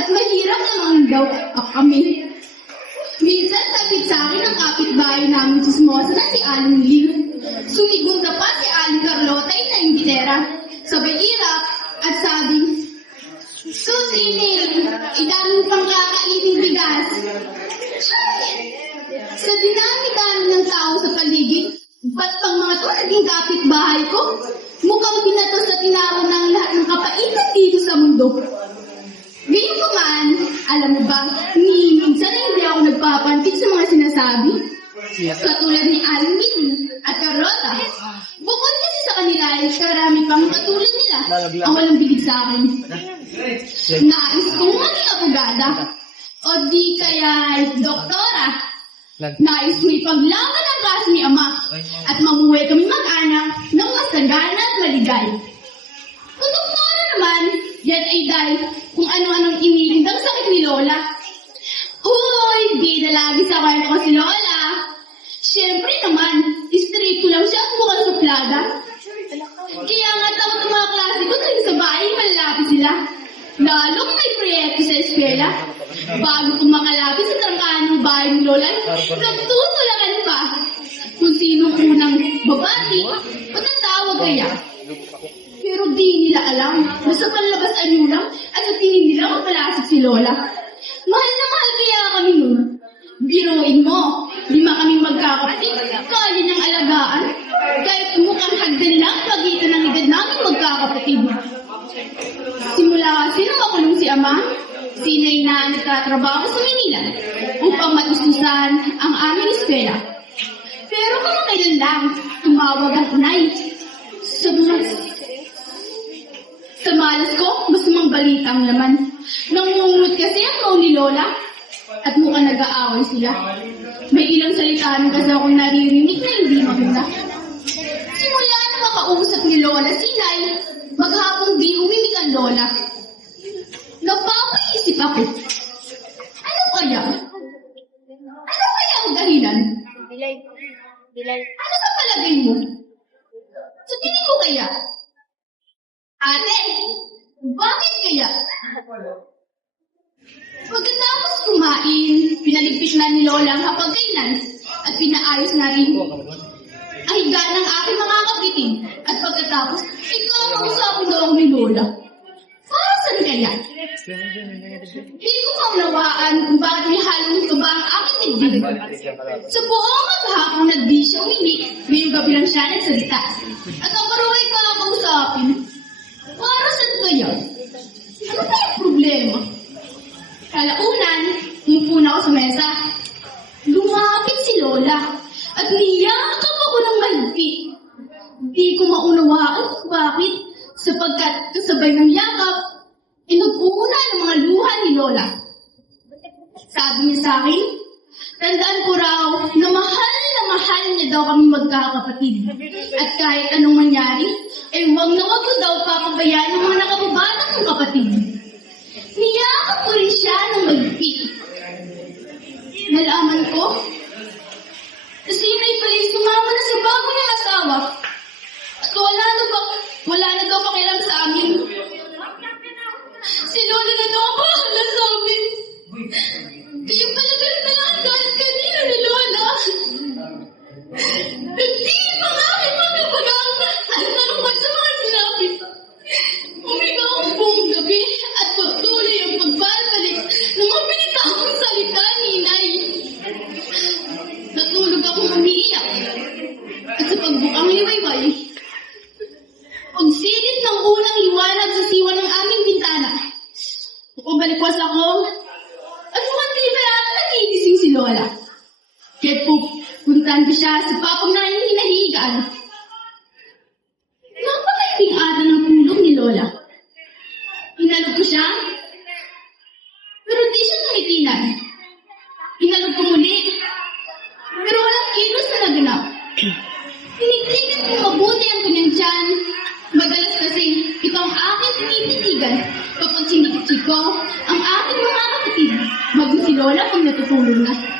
at mahirap naman daw kami. Minsan tapit sa akin ang kapitbahay namin chismosa na si Aling Liv. Sumigunda pa si Aling Carlota ay nainggitera. Sabay irap at sabi, Sus, Inil, idami pang kakainin bigas. Sa dinami-dami ng tao sa paligid, ba't pang mga to naging kapitbahay ko? Mukhang pinatos na tinaro ng lahat ng kapaitan dito sa mundo. Ngayon ko man, alam mo ba, ni minsan ay hindi ako nagpapansin sa mga sinasabi. Katulad ni Alvin at Carlota. Bukod kasi sa kanila ay karami pang katulad nila ang walang bilig sa akin. Nais kong maging abogada. O di kaya ay doktora. Nais mo ipaglaban ang kaso ni Ama at mamuhay kami mag-anak ng masagana at maligay. Kung doktora naman, yan ay dahil kung ano-anong inilindang sakit ni Lola. Uy, di na lagi sa kwento ko si Lola. Siyempre naman, straight ko lang siya at mukhang suplada. Kaya nga takot ang mga klase ko dahil sa bahay malalapit sila. Lalo kung may proyekto sa eskwela. Bago kong makalapit sa trangkaan ng bahay ni Lola, nagtutulakan pa. Kung sinong unang babati o tatawag kaya. Pero di nila alam na sa panlabas anyo lang at sa tingin nila mapalasik si Lola. Mahal Biruin mo, lima kaming magkakapatid, kaya niyang alagaan. Kahit mukhang hagdan lang pagitan ng edad namin magkakapatid. Simula nung makulong si Ama, sinay na nagtatrabaho sa Manila upang matustusan ang aming eskwela. Pero kamakailan lang, tumawag ang unay. Sa sa malas ko, masamang balita ang laman. Nangungut kasi ang ni Lola at mukhang nag-aaway sila. May ilang salita rin kasi akong naririnig na hindi maganda. Simula na makausap ni Lola si Nay, maghapong di umimik ang Lola. Napapaisip ako. Ano kaya? Ano kaya ang dahilan? Dilay. Dilay. Ano sa palagay mo? Sa tingin mo kaya? Ate, bakit kaya? Pagkatapos kumain, pinaligpit na ni Lola ang hapagkainan at pinaayos na rin ang higa ng aking mga kapitid. At pagkatapos, ikaw ang kausapin daw ni Lola. Para saan kaya? Hindi ko maunawaan kung bakit may halong ito ba ang aking dibdib. Sa buong maghapon na di siya umimik, ngayong gabi lang siya nagsalita. At ako raw ay kakausapin. Para saan kaya? Ano ba yung problema? Kalaunan, umupo na ako sa mesa. Lumapit si Lola at niyakap ako ng mahigpit. Di ko maunawaan kung bakit sapagkat kasabay ng yakap, inuuna ng mga luha ni Lola. Sabi niya sa akin, tandaan ko raw na mahal na mahal niya daw kami magkakapatid. At kahit anong mangyari, eh wag na wag ko daw papabayaan ng mga nakababatang kong kapatid. Niyakap ko rin siya ng magpit. Nalaman ko, kasi may palis sumama na sa bago niyang asawa. At wala na ba, wala na daw pakialam sa amin. Si Lola na daw ang bahala sa amin. Kaya pala ganun na lang ang galit kanina ni Lola. Hindi pa nga aking mga pag-aaral at nalungkot sa mga sinabi. Umiga ako buong gabi at patuloy ang pagbabalik ng mga pinitahong salita ni Inay. Natulog akong umiiyak. At sa pagbukang liwayway, pagsilip ng unang liwanag sa siwa ng aming bintana, Umalikwas ako at mukhang di ba yata nagigising si Lola. Kaya po, puntahan ko siya sa papang na hinahigaan. Napakaibing ata ng tulog ni Lola. Hinalog ko siya, pero di siya tumitinan. Hinalog ko muli, pero walang kilos na naganap. Tinitigan ko mabuti ang kanyang tiyan. Madalas kasi ito ang aking tinititigan kapag sinikitsik ko ang aking mga kapatid. Bago si Lola pag natutulog na.